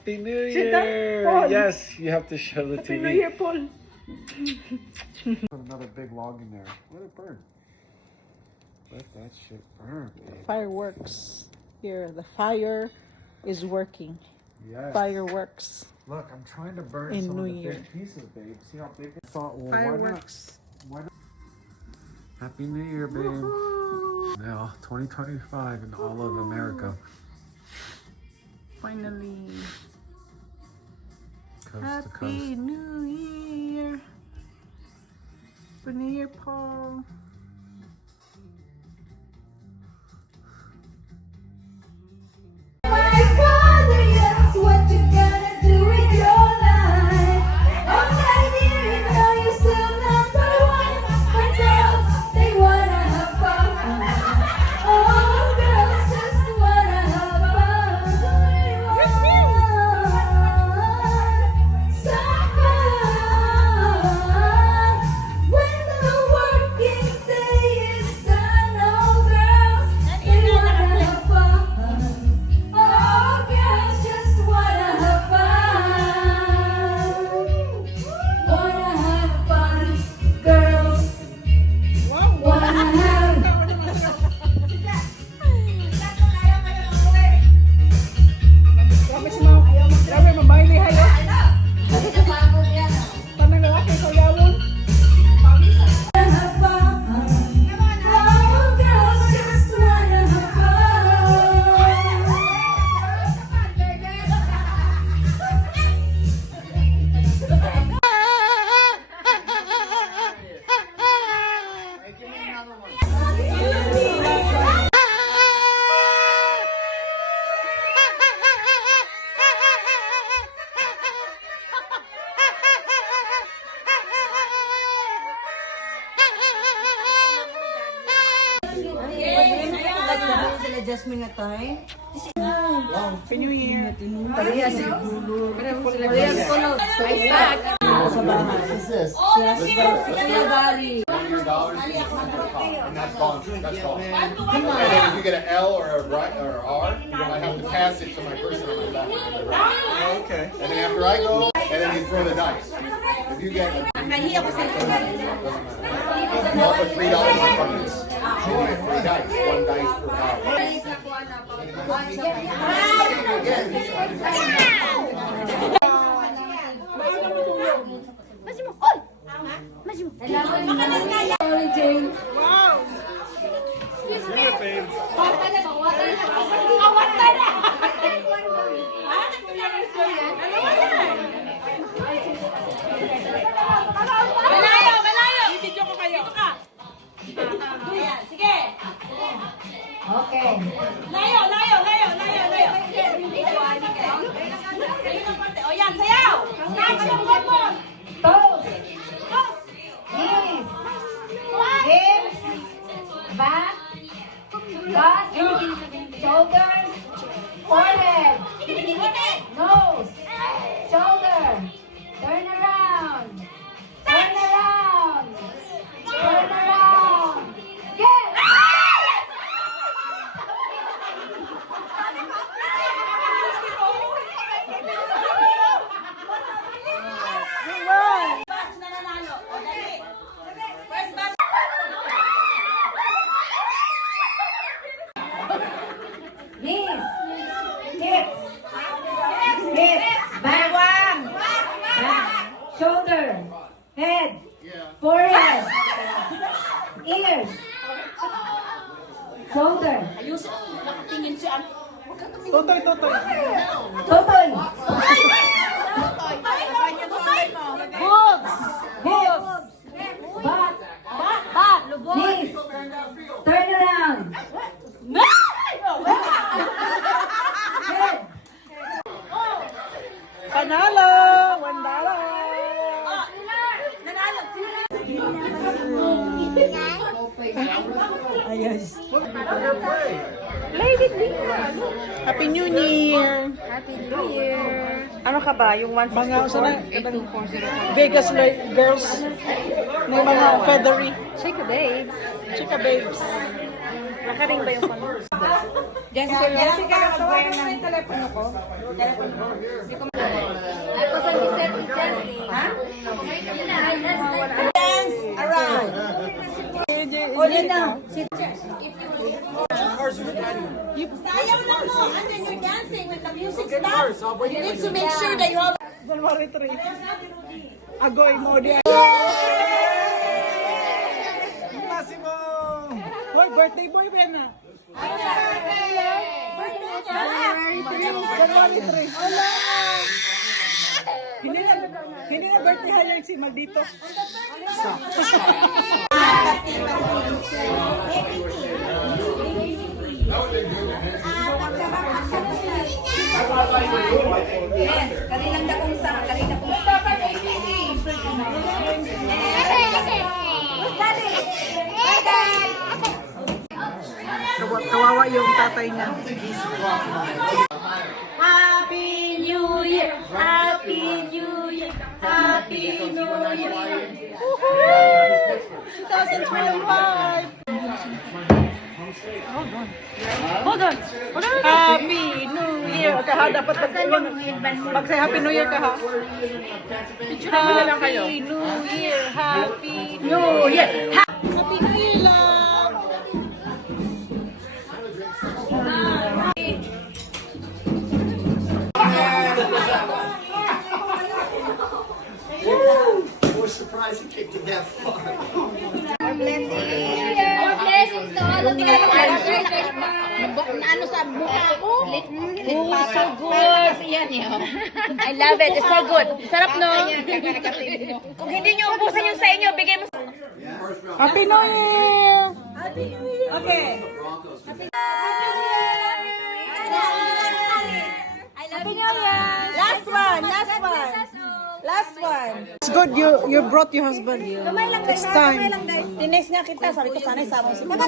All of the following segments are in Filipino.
Happy New Sit down, Year! Paul. Yes, you have to show the Happy TV. New Year, Paul. Put another big log in there. Let it burn. Let that shit burn, babe. Fireworks. Here, the fire is working. Yes. Fireworks. Look, I'm trying to burn In some New of the Year. big pieces, babe. See how big I thought, well, Fireworks. why not? Happy New Year, babe. Now, 2025 in all of America. Finally. Coast to Happy coast. New Year. Happy New Year, Paul. Jasmine na tayo. Happy New Year. Parehas si Dulo. Parehas ko no. Ay, back. Sa bahay. What's this? Kuya Gary. And that's gone. That's gone. And then if you get an L or a right or an R, I have to pass it to my person on my left. Oh, okay. And then after I go, and then you throw the dice. If you get a Nahiya ko sa all for $3 for this. You get 3 dice. 1 dice per power. Wow. Yeah, babe. Video ko kayo. Ayan, sige. Okay. Layo. O yan, sayaw. Toes. Knees. Hips. Back. Butt. Shoulders. Forehead. Nose. Shoulder. Turn around. Turn around. Turn around. Get. Batch na nanalo. O, dali. First batch. Knees. Hips. Back. Back. Shoulder. Head. Forehead. Ears. Shoulder. Ayusin. Nakatingin siya. Totoy. Totoy. Boobs. Hips. Butt. Knees. Turn around. Head. Panalo. $1. Ayos. Lady Dina. Happy New Year. Happy New Year. Ano ka ba? Yung one mga sana Vegas girls may mga feathery Chika babes. chika babes. Nakaring ba yung phone? Jessica, tawagan mo yung telepono ko. Ako sa Giselle is dancing. Ha? Dance around. Ulit na. Sayang lang mo. And then you're dancing when the music starts. You need to make sure that you have... January 3. Agoy mo diyan. Massimo! Hoy, birthday boy ba yan na? January 3. Hindi na birthday halang si Maldito. Kanilang dakong sa, kanilang dakong sa. Kawawa yung tatay niya. Happy New Year! Happy New Year! Happy New Year! 2025! Hold on. Happy New Year. Okay, ha, dapat mag-say Happy New Year ka, ha? Happy New Year. Happy New Year. Happy New Year lang. More surprise, he kicked the death bar. Blessings to all of you. Ano sa mukha ko? So good. I love it. It's so good. Sarap, no? Kung hindi nyo ubusan yung sa inyo, bigay mo sa... Happy New Year. Okay. Happy New Year! Last one, last one. Last one. It's good you brought your husband. Next time. Tinex nga kita, sabi ko sana isama si Kuya.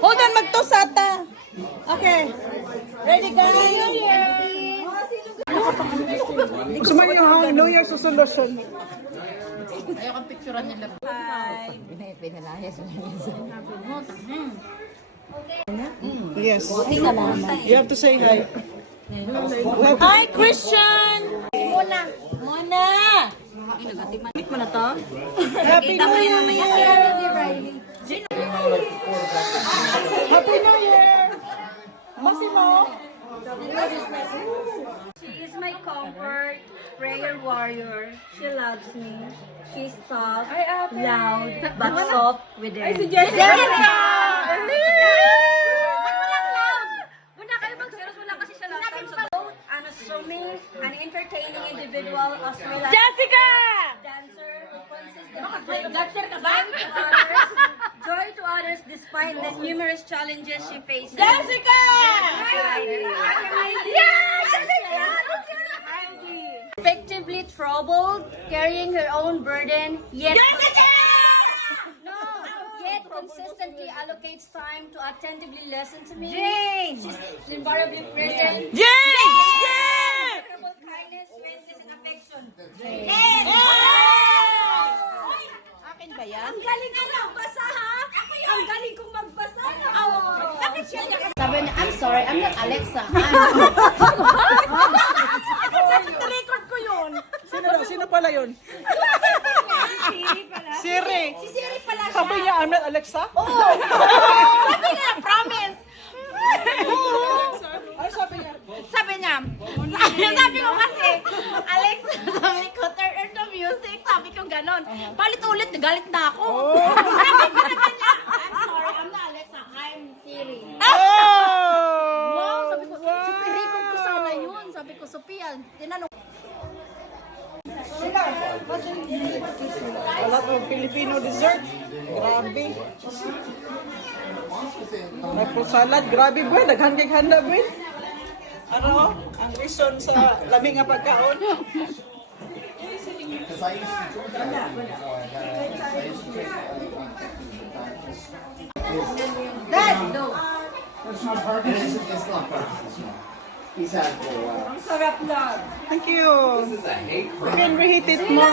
Hold on, magtosata. Okay. Ready, guys? Gusto mo yung New Year's resolution? Yes. You have to say hi. Hi, Christian! Mona! Mona! Meet mo na to? Happy New Year! Happy New Year! Massimo! She is my comfort, prayer warrior. She loves me. She's soft, loud, but soft within. Ay, si Jessica! Wala kayo mag-serious, wala kasi siya last time. So, unassuming, an entertaining individual as well as Jessica! dancer who consistently brings joy to others despite the numerous challenges she faces. Jessica! Effectively troubled, carrying her own burden, yet yet consistently allocates time to attentively listen to me. Jane! She's invariably present. Jane! Incredible kindness, sweetness, and affection. Akin ba yan? Ang galing ko magbasa, ha? Ang galing kong magbasa. Bakit siya Sabi niya, I'm sorry, I'm not Alexa. Record ko yun. Sino pala yun? Siri. Si Siri pala siya. Sabi niya, I'm not Alexa? Sabi niya, promise. Ano sabi niya? Sabi niya, sabi ko kasi, Alexa, sabi ko, turn on the music. Sabi ko ganon. Palit-ulit, galit na ako. Sabi ko naman niya, I'm sorry, I'm not Alexa, I'm Siri. Wow, sabi ko, record ko sana yun. Sabi ko, Sophia, tinanong. A lot of Filipino dessert. Grabe. Nagpo salad. Grabe boy. Daghan kay handa boy. Ano? Ang reason sa lamig nga pagkaon. Because I used to drink that. I used to drink Dad! No. And it's not perfect. He's had it for a while. Ang sarap lang. Thank you. This is a hate You crime. can reheat it more.